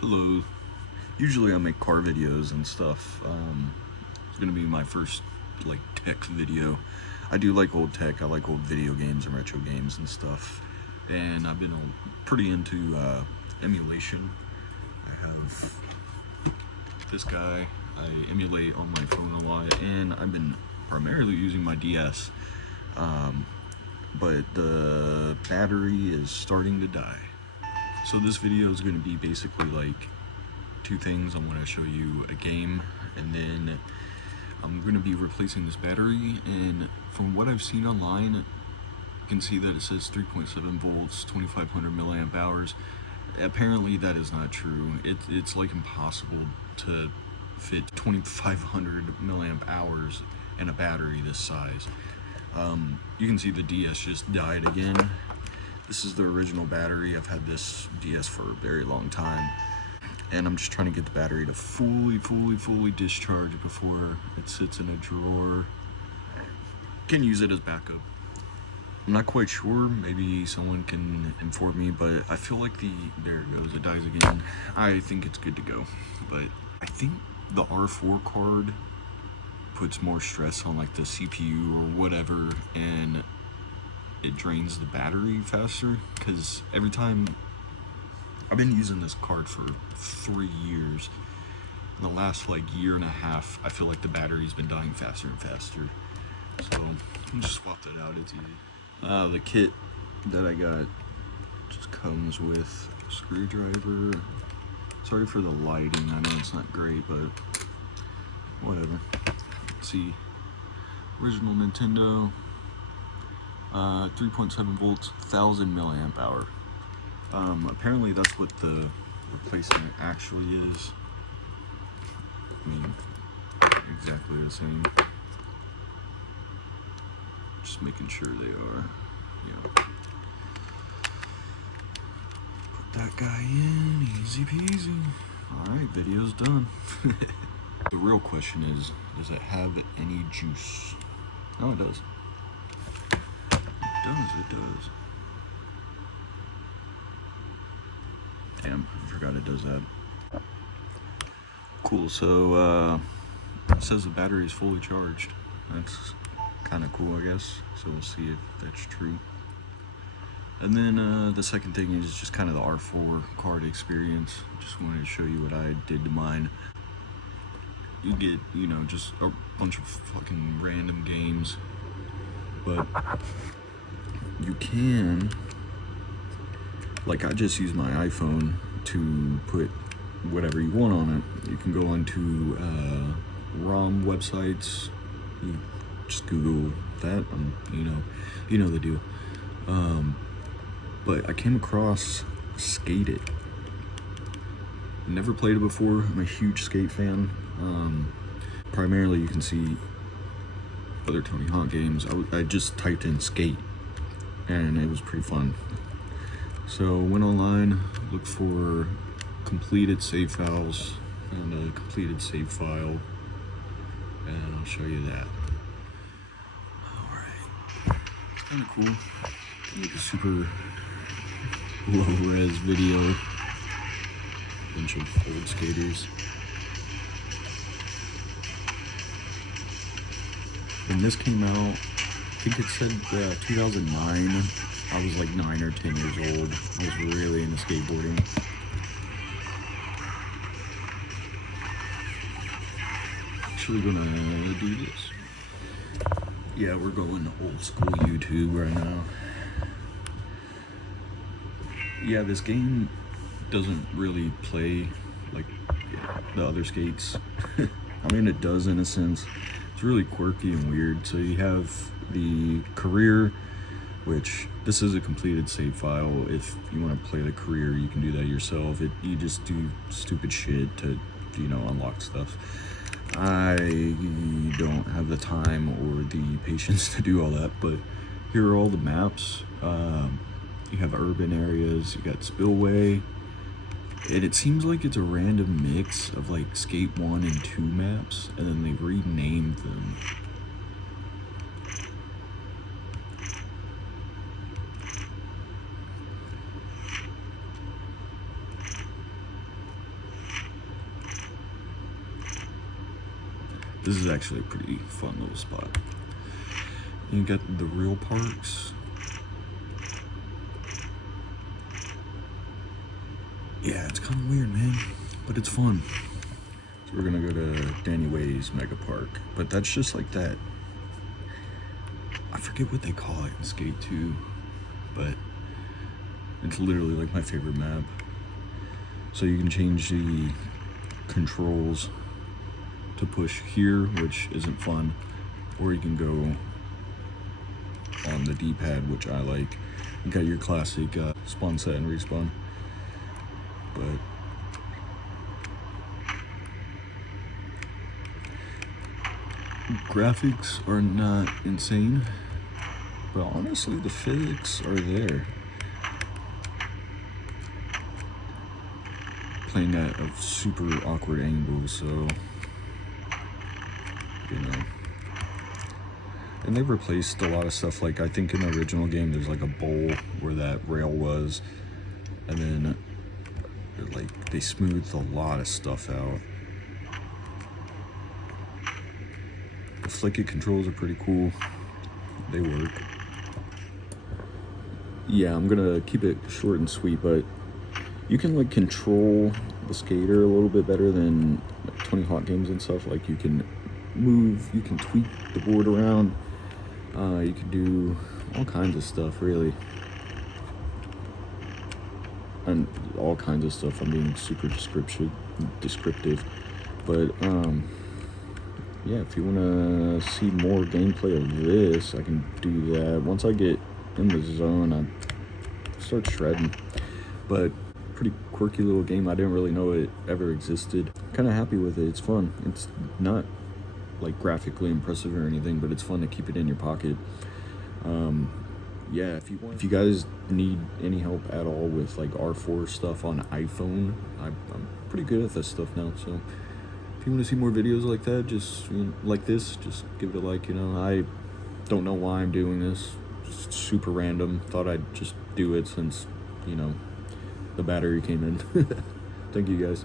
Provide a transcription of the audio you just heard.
Hello. Usually I make car videos and stuff. It's gonna be my first like tech video. I do like old tech. I like old video games and retro games and stuff. And I've been pretty into emulation. I have this guy. I emulate on my phone a lot, and I've been primarily using my DS. But the battery is starting to die. So this video is going to be basically like two things. I'm going to show you a game, and then I'm going to be replacing this battery. And from what I've seen online, you can see that it says 3.7 volts, 2500 milliamp hours. Apparently that is not true. It's like impossible to fit 2500 milliamp hours in a battery this size. You can see the DS just died again. This is the original battery. I've had this DS for a very long time, and I'm just trying to get the battery to fully discharge before it sits in a drawer. Can use it as backup. I'm not quite sure, maybe someone can inform me, but I feel like there it goes, it dies again. I think it's good to go, but I think the R4 card puts more stress on like the CPU or whatever, and it drains the battery faster, because every time I've been using this card for 3 years, in the last like year and a half I feel like the battery's been dying faster and faster. So I just swapped it out. It's easy. The kit that I got just comes with a screwdriver. Sorry for the lighting, I know it's not great, but whatever. Let's see, original Nintendo, 3.7 volts, 1000 milliamp hour. Apparently that's what the replacement actually is. I mean, exactly the same. Just making sure they are. Yeah. Put that guy in, easy peasy. Alright, video's done. The real question is, does it have any juice? Oh, it does. It does. Damn, I forgot it does that. Cool, so it says the battery is fully charged. That's kind of cool, I guess. So we'll see if that's true. And then the second thing is just kind of the R4 card experience. Just wanted to show you what I did to mine. You get, just a bunch of fucking random games, but you can, like, I just use my iPhone to put whatever you want on it. You can go onto ROM websites. You just Google that, you know the deal. But I came across Skate It. Never played it before. I'm a huge Skate fan. Primarily, you can see other Tony Hawk games. I just typed in Skate, and it was pretty fun. So went online, looked for completed save files, and a completed save file, and I'll show you that. Alright, it's kind of cool. Like a super low res video. Bunch of old skaters. When this came out, I think it said 2009. I was like 9 or 10 years old. I was really into skateboarding. Actually gonna do this. Yeah, we're going old school YouTube right now. Yeah, this game doesn't really play like the other skates. I mean, it does in a sense. It's really quirky and weird. So you have the career, which this is a completed save file. If you want to play the career, you can do that yourself. You just do stupid shit to, unlock stuff. I don't have the time or the patience to do all that, but here are all the maps. You have urban areas, you got Spillway, and it seems like it's a random mix of like Skate 1 and 2 maps, and then they renamed them. This is actually a pretty fun little spot. You got the real parks. Yeah, it's kind of weird, man, but it's fun. So we're gonna go to Danny Way's Mega Park, but that's just like that. I forget what they call it in Skate 2, but it's literally like my favorite map. So you can change the controls to push here, which isn't fun, or you can go on the D-pad, which I like. You got your classic spawn, set, and respawn, but graphics are not insane, but honestly the physics are there. Playing at a super awkward angle, so you know. And they've replaced a lot of stuff. Like I think in the original game there's like a bowl where that rail was, and then like they smoothed a lot of stuff out. The flick it controls are pretty cool. They work. Yeah, I'm gonna keep it short and sweet, but you can like control the skater a little bit better than like 20 Hawk games and stuff. Like you can move, you can tweak the board around, you can do all kinds of stuff really, and all kinds of stuff. I'm being super descriptive, but yeah, if you want to see more gameplay of this, I can do that. Once I get in the zone, I start shredding. But pretty quirky little game. I didn't really know it ever existed. Kind of happy with it. It's fun. It's not like graphically impressive or anything, but it's fun to keep it in your pocket. Yeah, if you guys need any help at all with like R4 stuff on iPhone, I'm pretty good at this stuff now. So if you want to see more videos like that, just like this, just give it a like. You know, I don't know why I'm doing this. Just super random. Thought I'd just do it since, you know, the battery came in. Thank you guys.